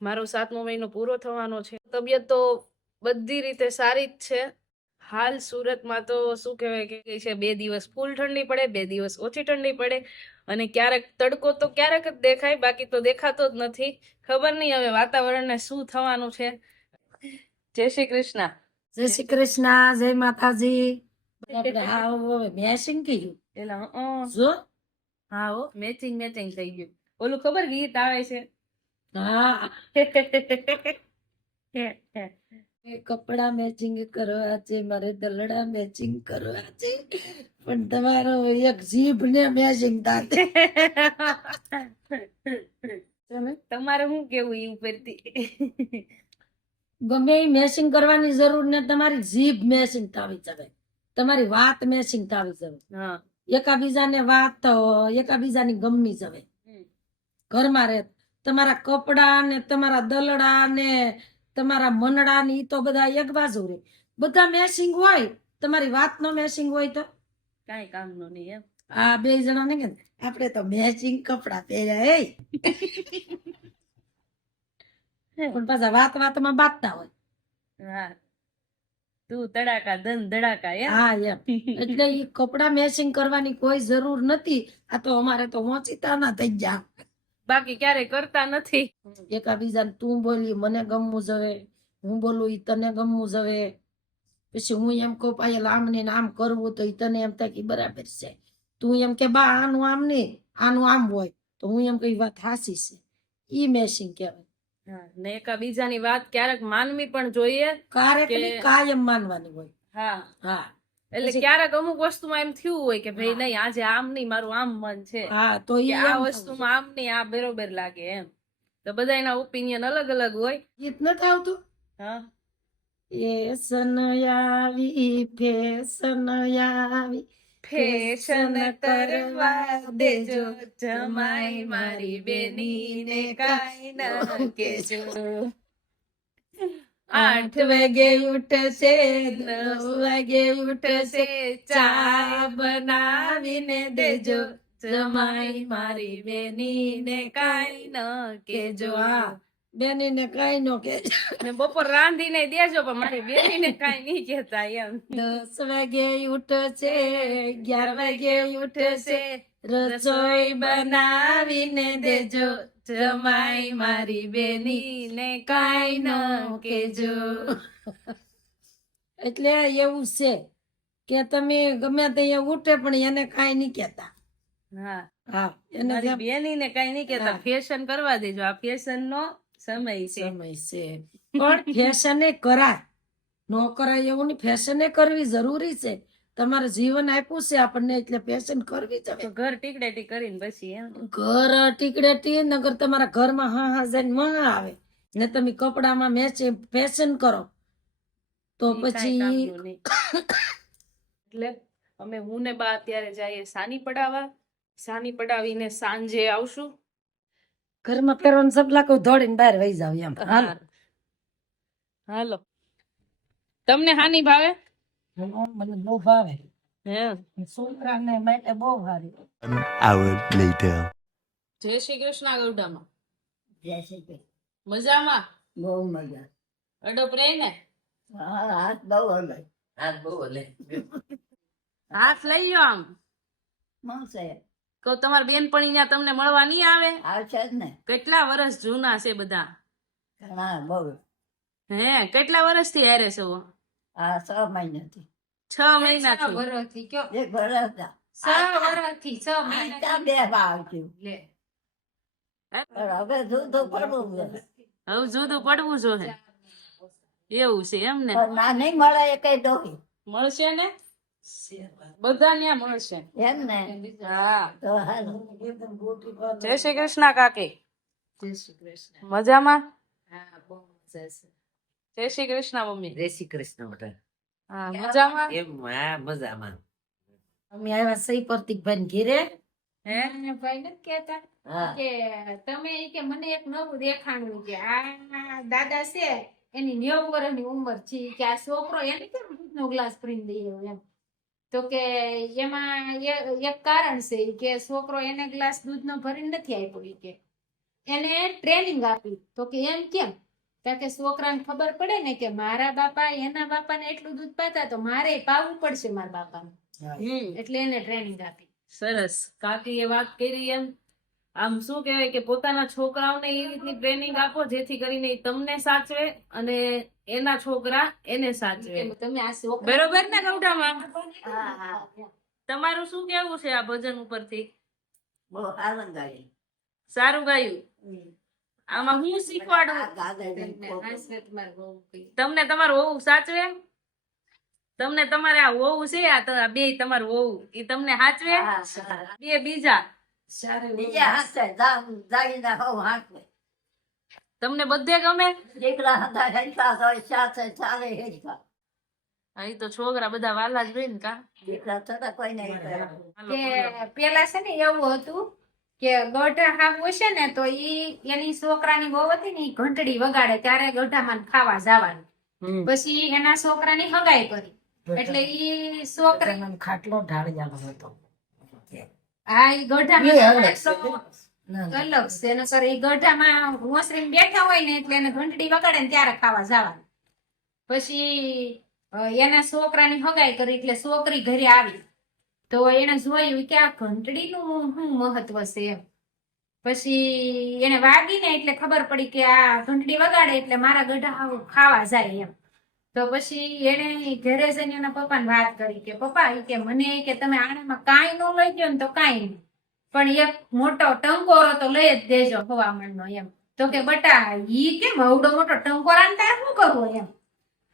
મારો 7મો મહિનો પૂરો થવાનો છે. તબિયત તો બધી રીતે સારી જ છે. હાલ સુરતમાં તો શું કહેવાય કે છે, 2 દિવસ ફૂલ ઠંડી પડે, 2 દિવસ ઓછી ઠંડી પડે, અને ક્યારેક તડકો તો ક્યારેક જ દેખાય, બાકી તો દેખાતો જ નથી. ખબર નહીં હવે વાતાવરણને શું થવાનું છે. જય શ્રી કૃષ્ણ. જય શ્રી કૃષ્ણ, જય માતાજી. મેચિંગ કર્યું એલા જો હા હો, મેચિંગ થઈ ગયું. ઓલું ખબર ગીત આવે છે, હા કપડા મેચિંગ કરવા છે, મારે દલડા મેચિંગ કરવા છે, પણ તમારો એક જીભ ને મેચિંગ થાતે. તમારે શું કેવું એ ઉપરથી? ગમે એ મેચિંગ કરવાની જરૂર ને, તમારી જીભ મેચિંગ થાવી જોઈએ, તમારી વાત મેચિંગ થાવી જોઈએ. એકાબીજાને વાત એકાબીજાની ગમવી જોઈએ. ઘરમાં રહે તમારા કપડા ને તમારા દલડા ને તમારા મનડા ને ઈ તો બધા એક બાજુ રે, બધા મેચિંગ હોય, તમારી વાત નો મેચિંગ હોય તો કઈ કામ નો નહીં એમ. આ 2 જણા ને કે આપણે તો મેચિંગ કપડા પહેર્યા પણ પાછા વાતમાં બાતતા હોય. હા, તું તડાકા ધન ધડાકા એમ. હા એમ. એટલે ઈ કપડા મેચિંગ કરવાની કોઈ જરૂર નથી. આ તો અમારે તો મોચીતા ના થઈ ગયા, બાકી ક્યારે કરતા નથી. એકાબીજાને તું બોલી મને ગમવું જોઈએ, હું બોલું ઈ તને ગમવું જોઈએ. પછી હું એમ કહું પાયલ આમ ને આમ કરવું તો ઈ તને એમ થાય કે બરાબર છે. તું એમ કે બા આનું આમ નહીં, આનું આમ હોય, તો હું એમ કઈ વાત હાસી છે. ઈ મેચિંગ કહેવાય. ને એકાબીજાની વાત ક્યારેક માનવી પણ જોઈએ, ક્યારેક કાયમ માનવાની હોય. હા હા, એટલે ક્યારેક અમુક વસ્તુમાં એમ થયું હોય કે ભાઈ નહીં આજે આમ નહીં, મારું આમ મન છે, હા તો ઈ આ વસ્તુમાં આમ નહીં, આ બરોબર લાગે એમ. તો બધાના ઓપિનિયન અલગ અલગ હોય. ગીત નથી આવતું? હા, ફેશન આવી, ફેશન આવી, ફેશન કરવા દેજો જમાઈ મારી બેનીને કાઈ ન કેજો. 8 વાગે ઉઠશે, 9 વાગે ઉઠશે, ચા બનાવીને દેજો જમાઈ મારી બેનીને કાઈ ન કેજો. હા બેનીને કઈ નો કેજો. ને બપોર રાંધીને દેજો, પણ મારી બેનીને કાઈ નહીં કેતા એમ. 10 વાગે ઉઠશે, 11 વાગે ઉઠશે, રસોઈ બનાવીને દેજો જમાઈ મારી બેનીને કાઈ ન કેજો. એટલે એવું છે કે તમે ગમે તે ઉઠે પણ એને કાઈ નહીં કેતા. હા હા, એને મારી બેનીને કાઈ નહીં કેતા, ફેશન કરવા દેજો, આ ફેશન નો સમય છે. સમય છે પણ ફેશન એ કરાય, નો કરાય એવું નહીં. ફેશન એ કરવી જરૂરી છે. તમારે જીવન આપ્યું છે આપણને, એટલે ફેશન કરવી જોઈએ. ઘર ટીકડેટી કરીને પછી એમ ઘર ટીકડેટી નગર તમારા ઘરમાં હા જઈને માં આવે ને તમે કપડામાં મેચિંગ ફેશન કરો તો પછી એટલે અમે હું ને બા અત્યારે જઈએ સાની પડાવવા. સાની પડાવીને સાંજે આવશું. ઘરમાં પહેરવાનું સપલા કહું દોડીને બહાર વહી જાવ એમ. હાલો, તમને હાની ભાવે? મને બહુ ભાવે, હે છોકરાને માટે બહુ સારી. An hour later. જય શ્રી કૃષ્ણ ગૌડામાં. જય શ્રી કૃષ્ણ. મજામાં? બહુ મજા. અડપ રે ને? હાથ બહુ હલે. હાથ બહુ હલે. હાથ લઈ લો આમ. છે કહું તમારી બેનપણી ત્યાં તમને મળવા નહીં આવે? આવશે જ ને. કેટલા વર્ષ જૂના છે બધા? ઘણા બહુ. હે કેટલા વર્ષથી હારે છો? આ 6 મહિનાથી. 6 મહિનાથી. વર્ષથી કયો? 1 વર્ષ. 6 વર્ષથી 6 મહિના. 2 આવશું. લે હવે જુદું પડવું છે. હવે જુદું પડવું જોઈએ. એવું છે એમ ને? ના નહીં મળે એ કઈ દોઈ. મળશે ને? બધા ત્યાં મળશે એમ ને? હા. તો હાલ. જય શ્રી કૃષ્ણ કાકી. જય શ્રી કૃષ્ણ. મજામાં? હા બહુ મજા છે. જય શ્રી કૃષ્ણ મમ્મી. જય શ્રી કૃષ્ણ બેટા. હા મજામાં? એમ હા મજામાં. અમે આવ્યા સહી પ્રતિકભાઈ ઘેરે. હે ભાઈ નથી કેતા હા. કે તમે કે મને એક નવું દેખાણું કે આ દાદા છે એની 90 વર્ષની ઉંમર છે કે આ છોકરો એને કેમ દૂધનો ગ્લાસ ભરીને દઈ આવ્યો એમ. તો કે એમાં એક કારણ છે કે છોકરો એને ગ્લાસ દૂધનો ભરીને નથી આપ્યો કે એને ટ્રેનિંગ આપી. તો કે એમ કેમ? કારણ કે છોકરાને ખબર પડે ને કે મારા બાપા એના બાપાને એટલું દૂધ પાતા તો મારે પાવું પડશે મારા બાપાને. એટલે એને ટ્રેનિંગ આપી. સરસ. કાકીએ વાત કરી એમ આમ શું કહેવાય કે પોતાના છોકરાઓને એ રીતની ટ્રેનિંગ આપો જેથી કરીને ઈ તમને સાચવે અને એના છોકરા એને સાચવે. કે તમે આ છોકરા બરોબર ને ગૌઠામાં? હા, હા. તમારું શું કેવું છે આ ભજન ઉપરથી? બહુ આનંદ આવ્યો. સારું ગાયું. આમાં હું શીખવાડું? આ દાદાજી તમને હાસ્ય તમારે બહુ કઈ. તમને તમારું વહુ સાચવે? તમને તમારે આ વહુ છે આ બે તમારું વહુ ઈ તમને સાચવે? હા, હા. બે બીજા બીજા હાથે દાગીના હોવ હાથે. તમને બધે ગમે? દીકરા હતા હેઠા હોય સાથે ચાલે હેઠા. હા ઈ તો છોકરા બધા વાલા જ હોય ને કા? દીકરા થતા કોઈ નહીં કરે. કે પેલા છે ને એવું હતું કે ગઢા હાવ હશે ને તો એની છોકરાની વહુ હતી ને ઈ ઘંટડી વગાડે ત્યારે ગઢામાં ખાવા જવાનું. પછી એના છોકરાની હગાઈ કરી એટલે ઈ છોકરી ખાટલો ઢાળિયાનો હતો. હા ઈ એ ગઢામાં અલગ ખાટલો ના, અલગ છે એનો સર ઈ ગઢામાં ઓસરીને બેઠા હોય ને એટલે એને ઘંટડી વગાડે ને ત્યારે ખાવા જવાનું. પછી એના છોકરાની હગાઈ કરી એટલે છોકરી ઘરે આવી તો એને જોયું કે આ ઘંટડીનું શું મહત્વ છે એમ. પછી એને વાગીને એટલે ખબર પડી કે આ ઘંટડી વગાડે એટલે મારા ગઢા ખાવા જાય એમ. તો પછી એને ઘરે જઈને એના પપ્પાને વાત કરી કે પપ્પા ઈ કે મને ઈ કે તમે આણામાં કાંઈ ન લઈ ગયો ને તો કાંઈ નહીં પણ એક મોટો ટંકોરો તો લઈ જ દેજો હવામાનનો એમ. તો કે બટા ઈ કેમ અવડો મોટો ટંકોરાને તારે શું કરવું એમ?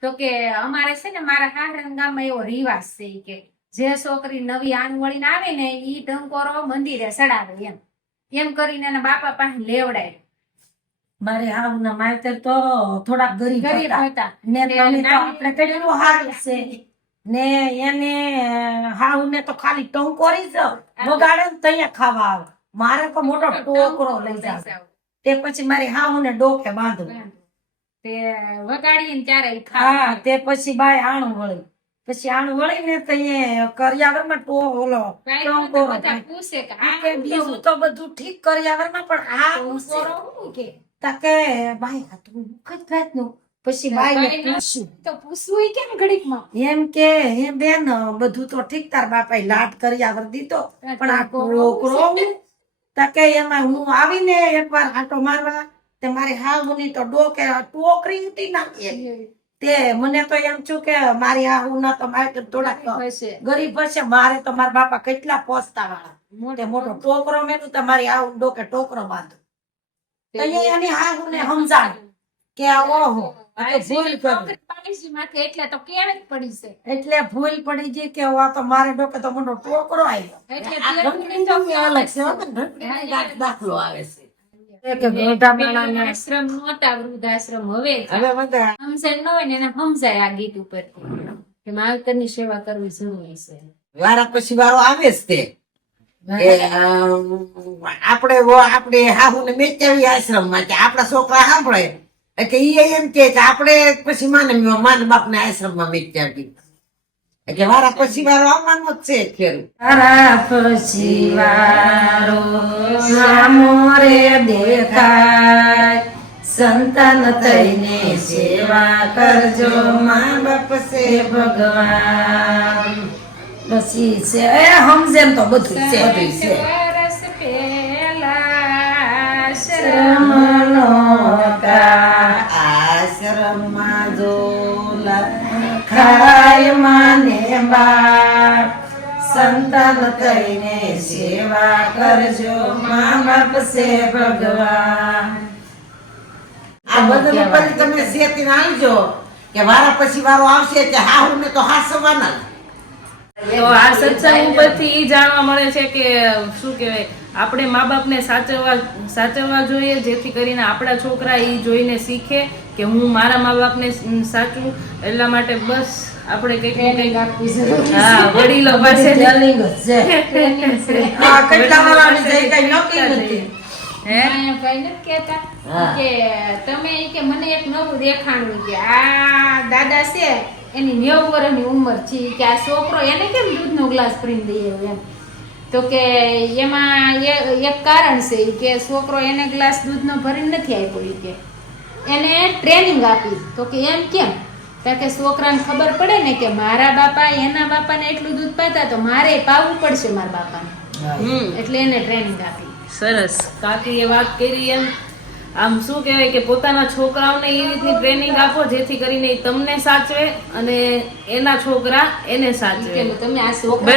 તો કે અમારે છે ને મારા હાહરાના ગામમાં એવો રિવાજ છે ઈ કે જે છોકરી નવી આણ વળીને આવે ને ઈ ટંકોરો મંદિરે ચડાવે એમ. એમ કરીને એના બાપા પાસે લેવડાય. મારે હાવના માયતર તો થોડા ગરીબ ગરીબ હતા. હતા ને તમે તો આપણે કેટલું સારું છે ને એને હાવ ને તો ખાલી ટંકોરી જ વગાડે ને ત્યાં ખાવા આવે. મારે તો મોટો ટોકરો લઈ જાય તે પછી મારી હાવ ને ડોકે બાંધવું. તે વગાડીને ત્યારે ઈ હા ખાવા તે પછી બાય આણું વળી પછી આણું વળી ને તો એ કરિયાવરમાં ઓલો ટંકોરો બધા થાય. પૂછે કે આ કે બીજું તો બધું ઠીક કરિયાવરમાં પણ આ ટંકોરો શું કે? તાકે બાઈ આ તો મુખ જ વાતનું. પછી બાઈને પૂછ્યું તો પૂછવું ઈ કેમ ઘડીકમાં? એમ કે હે બેન બધું તો ઠીક તાર બાપાએ લાટ કરિયાવર દીધો પણ આ ટોકરો તાકે એમાં હું આવીને એકવાર આંટો મારવા તે મારી હાહુની તો ડોકે ટોકરી હતી નાખી. તે મને તો એમ છું કે મારી હાહુ ના તો મારે થોડાક હશે. ગરીબ હશે મારે તો મારા બાપા કેટલા પોસતા વાળા મોટે મોટો ટોકરો મેલું તો મારી હાહુ ડોકે ટોકરો બાંધો. તો એની હાહુ ને સમજાણ કે આ ઓહો આ તો ભૂલ કરી છોકરી પાડીશી માથે એટલે તો કેવી જ પડી છે. એટલે ભૂલ પડી ગઈ કે આ તો મારે ડોકે તો મોટો ટોકરો આવ્યો. એટલે આ ઘંટડી તો બી અલગ છે હો, પણ ઘંટડીનો દાખલો આવે છે. કે ગોઢા માણાને આશ્રમ નહોતા વૃદ્ધાશ્રમ હવે છે. હવે બધા સમજણ ન હોય ને એને સમજાય આ ગીત ઉપર કે માવતરની સેવા કરવી જરૂરી છે. વારા પછી વારો આવે જ તે કે આપણે હાહુ ને મેચાવી આશ્રમ માં કે આપડા છોકરા સાંભળે એટલે ઈ એમ કે આપણે પછી માન બાપ ને આશ્રમ માં મેચાવી એટલે વારા પછી વારો આવવાનો જ છે ખેરું. તારા પછી વારો સામો રે દેખાય સંતાન થઈને સેવા કરજો મા બાપ છે ભગવાન. પછી છે એ સમજે ને તો બધું છે બધું છે. વર્ષ પહેલા શ્રમ નહોતા આશ્રમ માં જોલા ખાય માને બાપ સંતાન થઈને સેવા કરજો મા બાપ છે ભગવાન. આ બધું ઉપર તમે શેતી આવજો કે વારા પછી વારો આવશે એટલે હાહુ ને તો હાસવાના જ. તો આ સત્સંગ ઉપરથી ઈ જાણવા મળે છે કે શું કહેવાય આપણે મા બાપને સાચવવા જોઈએ જેથી કરીને આપણા છોકરા ઈ જોઈને શીખે કે હું મારા મા બાપને સાચું. એટલા માટે બસ આપણે ટ્રેનિંગ આપવી જરૂરી હા વડીલો પાસે ટ્રેનિંગ જ છે. આ કેટલા વાળાની છે કઈ નક્કી નથી. હે ભાઈ નથી કહેતા હા. કે તમે ઈ કે મને એક નવું દેખાણું કે આ દાદા છે એની 90 વર્ષની ઉંમર છે કે આ છોકરો એને કેમ દૂધનો ગ્લાસ ભરીને દઈ આવ્યો એમ. તો કે એમાં એક કારણ છે ઈ કે છોકરો એને ગ્લાસ દૂધનો ભરીને નથી આપ્યો ઈ કે એને ટ્રેનિંગ આપી. તો કે એમ કેમ? કારણ કે છોકરાને ખબર પડે ને કે મારા બાપા એના બાપાને એટલું દૂધ પાતા તો મારે પાવું પડશે મારા બાપાને, એટલે એને ટ્રેનિંગ આપી. સરસ, કાકીએ વાત કરી એમ. આમ શું કહેવાય કે પોતાના છોકરાઓને એ રીતની ટ્રેનિંગ આપો જેથી કરીને ઈ તમને સાચવે અને એના છોકરા એને સાચવે. કે તમે આ છોકરા